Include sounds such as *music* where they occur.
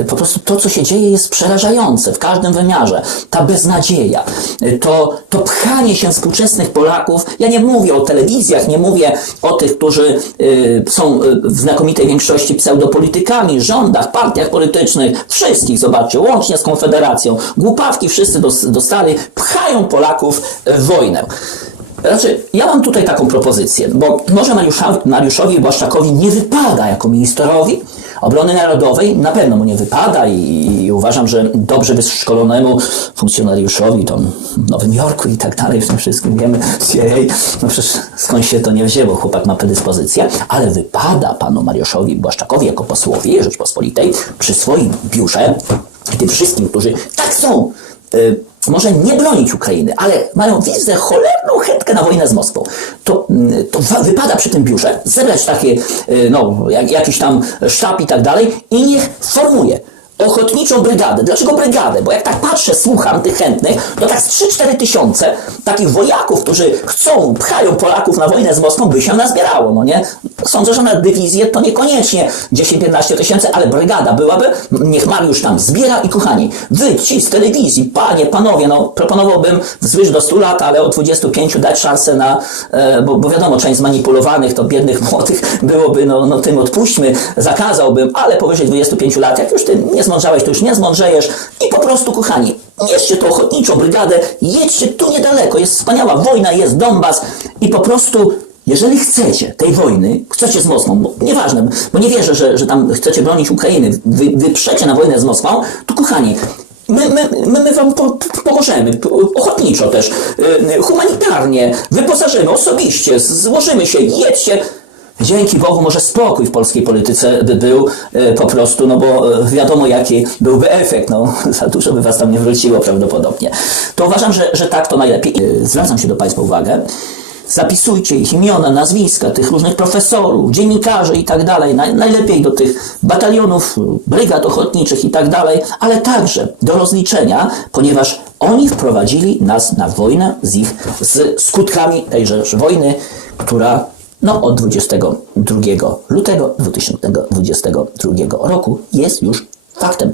E, Po prostu to, co się dzieje, jest przerażające w każdym wymiarze. Ta beznadzieja, e, to, to pchanie się współczesnych Polaków. Ja nie mówię o telewizjach, nie mówię o tych, którzy e, są w znakomitej większości pseudopolitykami, rządach, partiach politycznych, wszystkich, zobaczcie, łącznie z Konfederacją. Głupawki wszyscy dos- dostali, pchają Polaków w wojnę. Znaczy, ja mam tutaj taką propozycję, bo może Mariusza, Mariuszowi Błaszczakowi nie wypada jako ministrowi obrony narodowej, na pewno mu nie wypada i, i uważam, że dobrze wyszkolonemu funkcjonariuszowi tam w Nowym Jorku i tak dalej, w tym wszystkim wiemy, CIA, no przecież skąd się to nie wzięło, chłopak ma predyspozycję, ale wypada panu Mariuszowi Błaszczakowi jako posłowi Rzeczpospolitej przy swoim biurze, tym wszystkim, którzy tak chcą y, może nie bronić Ukrainy, ale mają wizję cholerną na wojnę z Moskwą, to, mm, to wypada przy tym biurze zebrać takie, y, no, jak, jakiś tam sztab i tak dalej i niech formuje ochotniczą brygadę. Dlaczego brygadę? Bo jak tak patrzę, słucham tych chętnych, to tak z 3-4 tysiące takich wojaków, którzy chcą, pchają Polaków na wojnę z Moskwą, by się nazbierało, no nie? Sądzę, że na dywizję to niekoniecznie 10-15 tysięcy, ale brygada byłaby, niech Mariusz tam zbiera i kochani, wy ci z telewizji, panie, panowie, no proponowałbym wzwyż do 100 lat, ale od 25 dać szansę na, e, bo, bo wiadomo, część zmanipulowanych, to biednych *laughs* młodych byłoby, no, no tym odpuśćmy, zakazałbym, ale powyżej 25 lat, jak już ty nie zmądrzałeś, to już nie zmądrzejesz. I po prostu, kochani, Mierzcie tą ochotniczą brygadę, jedźcie tu niedaleko, jest wspaniała wojna, jest Donbas. I po prostu, jeżeli chcecie tej wojny, chcecie z Moskwą, bo nieważne, bo nie wierzę, że, że tam chcecie bronić Ukrainy, wy, wyprzecie na wojnę z Moskwą, to kochani, My, my, my, my wam po, po- pomożemy, po- ochotniczo też, y, humanitarnie, wyposażymy osobiście, złożymy się, jedźcie. Dzięki Bogu może spokój w polskiej polityce by był e, po prostu, no bo e, wiadomo jaki byłby efekt, no *laughs* za dużo by was tam nie wróciło prawdopodobnie. To uważam, że, że tak to najlepiej. E, Zwracam się do Państwa uwagę. Zapisujcie ich imiona, nazwiska, tych różnych profesorów, dziennikarzy i tak dalej. Naj- Najlepiej do tych batalionów, brygad ochotniczych i tak dalej, ale także do rozliczenia, ponieważ oni wprowadzili nas na wojnę z ich z skutkami tejże wojny, która no, od 22 lutego 2022 roku jest już faktem.